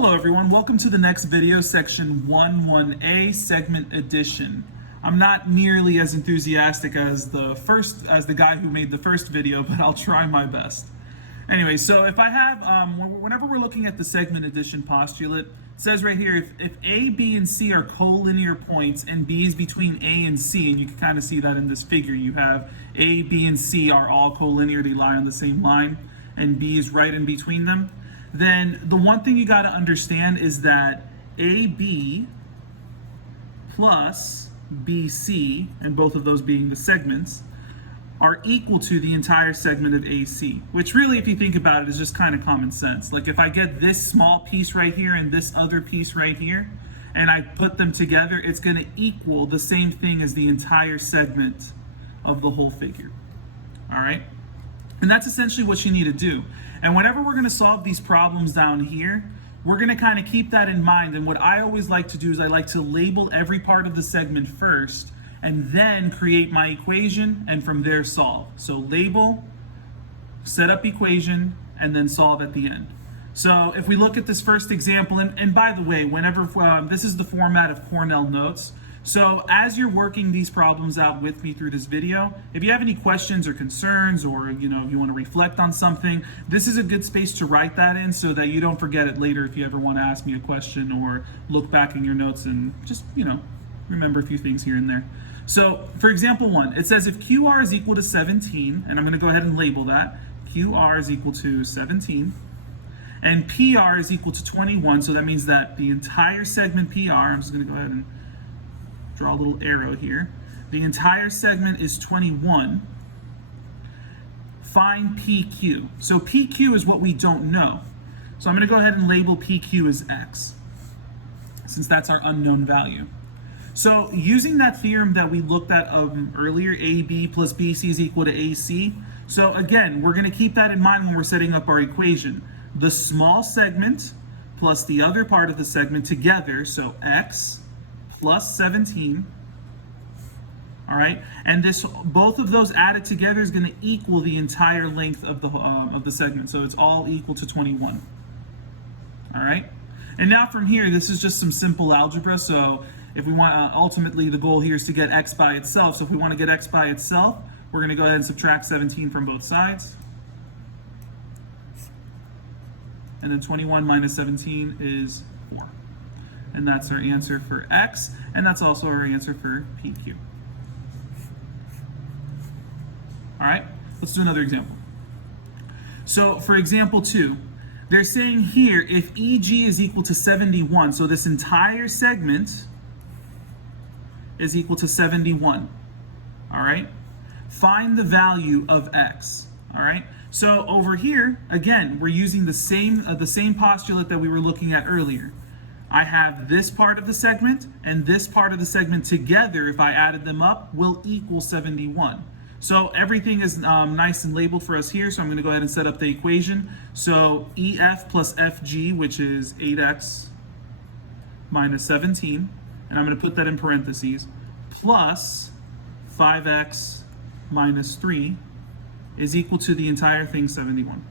Hello everyone, welcome to the next video, section 1.1a, segment addition. I'm not nearly as enthusiastic as the guy who made the first video, but I'll try my best. Anyway, so if I have, whenever we're looking at the segment addition postulate, it says right here, if A, B, and C are collinear points and B is between A and C, and you can kind of see that in this figure, you have A, B, and C are all collinear, they lie on the same line, and B is right in between them, then the one thing you got to understand is that AB plus BC, and both of those being the segments, are equal to the entire segment of AC, which really, if you think about it, is just kind of common sense. Like if I get this small piece right here and this other piece right here, and I put them together, it's going to equal the same thing as the entire segment of the whole figure. All right? And that's essentially what you need to do. And whenever we're going to solve these problems down here, we're going to kind of keep that in mind. And what I always like to do is I like to label every part of the segment first and then create my equation and from there solve. So label, set up equation, and then solve at the end. So if we look at this first example, and by the way, whenever this is the format of Cornell notes. So as you're working these problems out with me through this video, if you have any questions or concerns, or you want to reflect on something, this is a good space to write that in so that you don't forget it later if you ever want to ask me a question or look back in your notes and just, remember a few things here and there. So for example 1, it says if QR is equal to 17, and I'm going to go ahead and label that, QR is equal to 17, and PR is equal to 21, so that means that the entire segment PR, I'm just going to go ahead and draw a little arrow here. The entire segment is 21. Find PQ. So PQ is what we don't know. So I'm going to go ahead and label PQ as X, since that's our unknown value. So using that theorem that we looked at earlier, AB plus BC is equal to AC. So again, we're going to keep that in mind when we're setting up our equation. The small segment plus the other part of the segment together, so X plus 17, all right, and both of those added together is going to equal the entire length of the segment, so it's all equal to 21. All right, and now from here, this is just some simple algebra. So if we want, ultimately the goal here is to get X by itself. So if we want to get X by itself, we're going to go ahead and subtract 17 from both sides, and then 21 minus 17 is 4. And that's our answer for X, and that's also our answer for PQ. All right, let's do another example. So for example 2, they're saying here if EG is equal to 71, so this entire segment is equal to 71, all right? Find the value of X, all right? So over here, again, we're using the same postulate that we were looking at earlier. I have this part of the segment and this part of the segment together, if I added them up, will equal 71. So everything is nice and labeled for us here, so I'm going to go ahead and set up the equation. So EF plus FG, which is 8x minus 17, and I'm going to put that in parentheses, plus 5x minus 3 is equal to the entire thing, 71.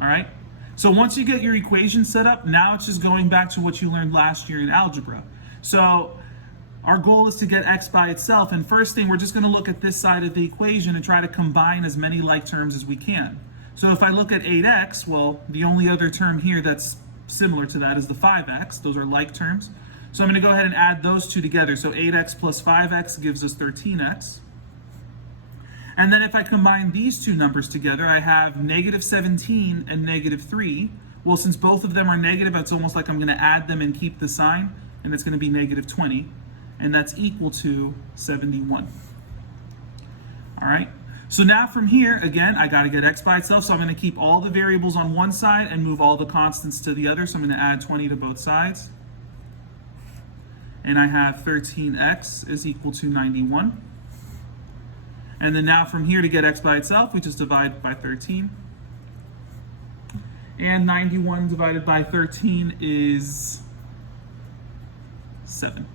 All right? So once you get your equation set up, now it's just going back to what you learned last year in algebra. So our goal is to get X by itself, and first thing, we're just going to look at this side of the equation and try to combine as many like terms as we can. So if I look at 8x, well, the only other term here that's similar to that is the 5x. Those are like terms. So I'm going to go ahead and add those two together. So 8x plus 5x gives us 13x. And then if I combine these two numbers together, I have negative 17 and negative 3. Well, since both of them are negative, it's almost like I'm going to add them and keep the sign, and it's going to be negative 20, and that's equal to 71. All right, so now from here, again, I got to get X by itself, so I'm going to keep all the variables on one side and move all the constants to the other, so I'm going to add 20 to both sides. And I have 13x is equal to 91. And then now from here to get X by itself, we just divide by 13. And 91 divided by 13 is 7.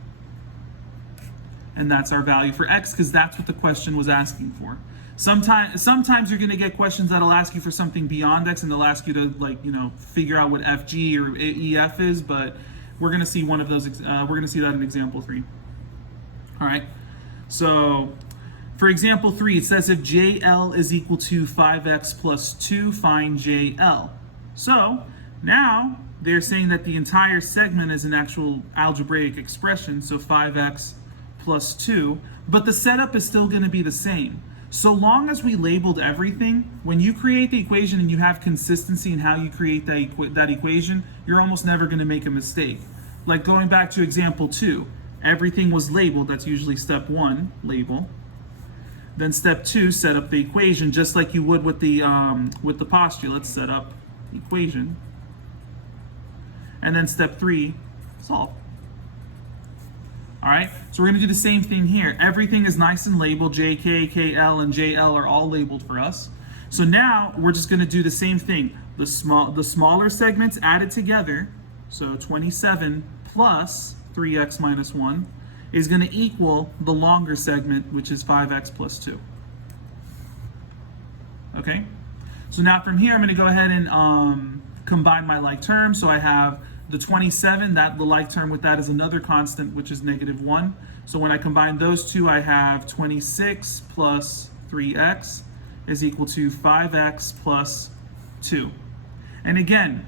And that's our value for X, because that's what the question was asking for. Sometimes you're going to get questions that'll ask you for something beyond x, and they'll ask you to, like, figure out what FG or EF is, but we're going to see one of those. We're going to see that in example 3. All right. So for example 3, it says if JL is equal to 5x plus 2, find JL. So now they're saying that the entire segment is an actual algebraic expression, so 5x plus 2, but the setup is still going to be the same. So long as we labeled everything, when you create the equation and you have consistency in how you create that equation, you're almost never going to make a mistake. Like going back to example 2, everything was labeled. That's usually step 1, label. Then step 2, set up the equation, just like you would with the postulate, set up equation. And then step 3, solve. All right, so we're going to do the same thing here. Everything is nice and labeled. JK, KL, and JL are all labeled for us. So now we're just going to do the same thing. The smaller segments added together, so 27 plus 3x minus 1, is going to equal the longer segment, which is 5x plus 2. Okay, so now from here, I'm going to go ahead and combine my like terms. So I have the 27, the like term with that is another constant, which is -1. So when I combine those two, I have 26 plus 3x is equal to 5x plus 2. And again,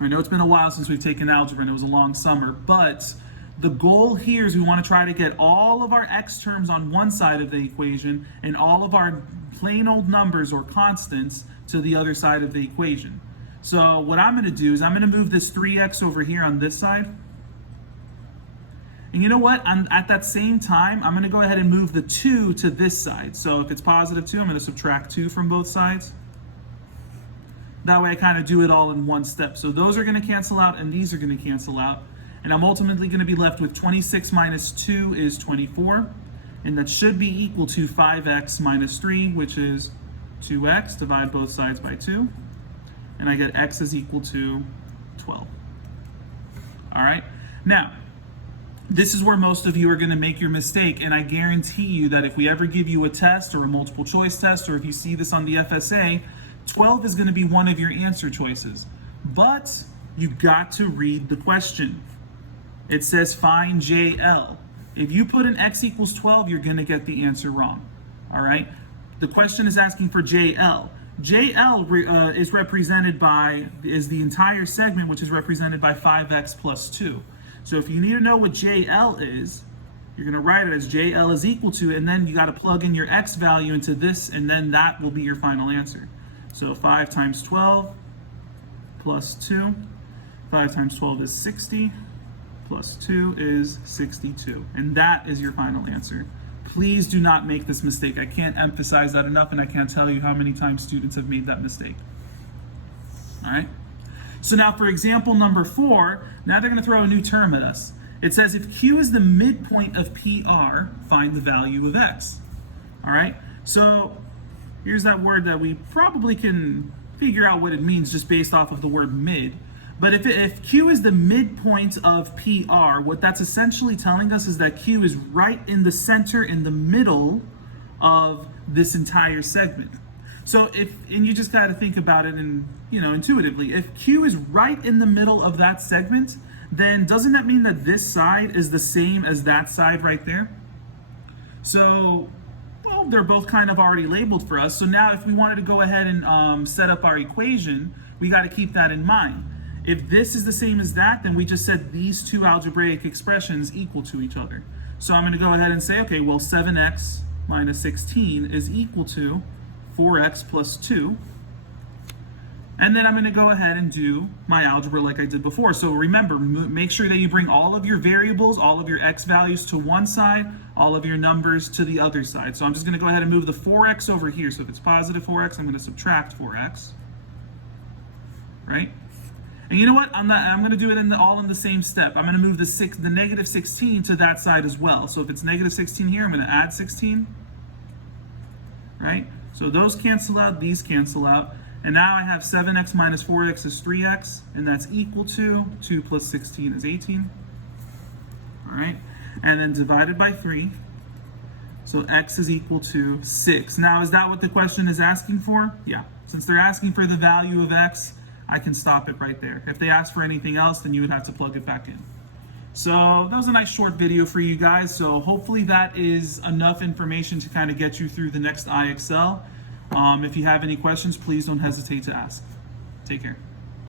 I know it's been a while since we've taken algebra and it was a long summer, but the goal here is we want to try to get all of our x terms on one side of the equation and all of our plain old numbers or constants to the other side of the equation. So what I'm going to do is I'm going to move this 3x over here on this side. And you know what? At that same time, I'm going to go ahead and move the 2 to this side. So if it's positive 2, I'm going to subtract 2 from both sides. That way I kind of do it all in one step. So those are going to cancel out and these are going to cancel out. And I'm ultimately going to be left with 26 minus 2 is 24. And that should be equal to 5x minus 3, which is 2x. Divide both sides by 2. And I get x is equal to 12. All right. Now, this is where most of you are going to make your mistake, and I guarantee you that if we ever give you a test or a multiple choice test, or if you see this on the FSA, 12 is going to be one of your answer choices. But you got to read the question. It says find JL. If you put in x equals 12, you're going to get the answer wrong. All right. The question is asking for JL. JL is represented by, is the entire segment, which is represented by 5x plus 2. So if you need to know what JL is, you're going to write it as JL is equal to, and then you got to plug in your x value into this, and then that will be your final answer. So 5 times 12 plus 2. 5 times 12 is 60, plus 2 is 62. And that is your final answer. Please do not make this mistake. I can't emphasize that enough, and I can't tell you how many times students have made that mistake. All right? So now for example number 4, now they're going to throw a new term at us. It says if Q is the midpoint of PR, find the value of X. All right? So here's that word that we probably can figure out what it means just based off of the word mid. But if Q is the midpoint of PR, what that's essentially telling us is that Q is right in the center, in the middle of this entire segment. So and you just got to think about it and, intuitively, if Q is right in the middle of that segment, then doesn't that mean that this side is the same as that side right there? So, well, they're both kind of already labeled for us. So now if we wanted to go ahead and set up our equation, we got to keep that in mind. If this is the same as that, then we just said these two algebraic expressions equal to each other. So I'm going to go ahead and say, okay, well, 7x minus 16 is equal to 4x plus 2. And then I'm going to go ahead and do my algebra like I did before. So remember, make sure that you bring all of your variables, all of your x values to one side, all of your numbers to the other side. So I'm just going to go ahead and move the 4x over here. So if it's positive 4x, I'm going to subtract 4x. Right? And you know what? I'm going to do it all in the same step. I'm going to move the negative 16 to that side as well. So if it's negative 16 here, I'm going to add 16. Right? So those cancel out, these cancel out. And now I have 7x minus 4x is 3x, and that's equal to 2 plus 16 is 18. All right? And then divided by 3. So So x is equal to 6. Now, is that what the question is asking for? Yeah. Since they're asking for the value of x, I can stop it right there. If they ask for anything else, then you would have to plug it back in. So that was a nice short video for you guys. So hopefully that is enough information to kind of get you through the next IXL. If you have any questions, please don't hesitate to ask. Take care.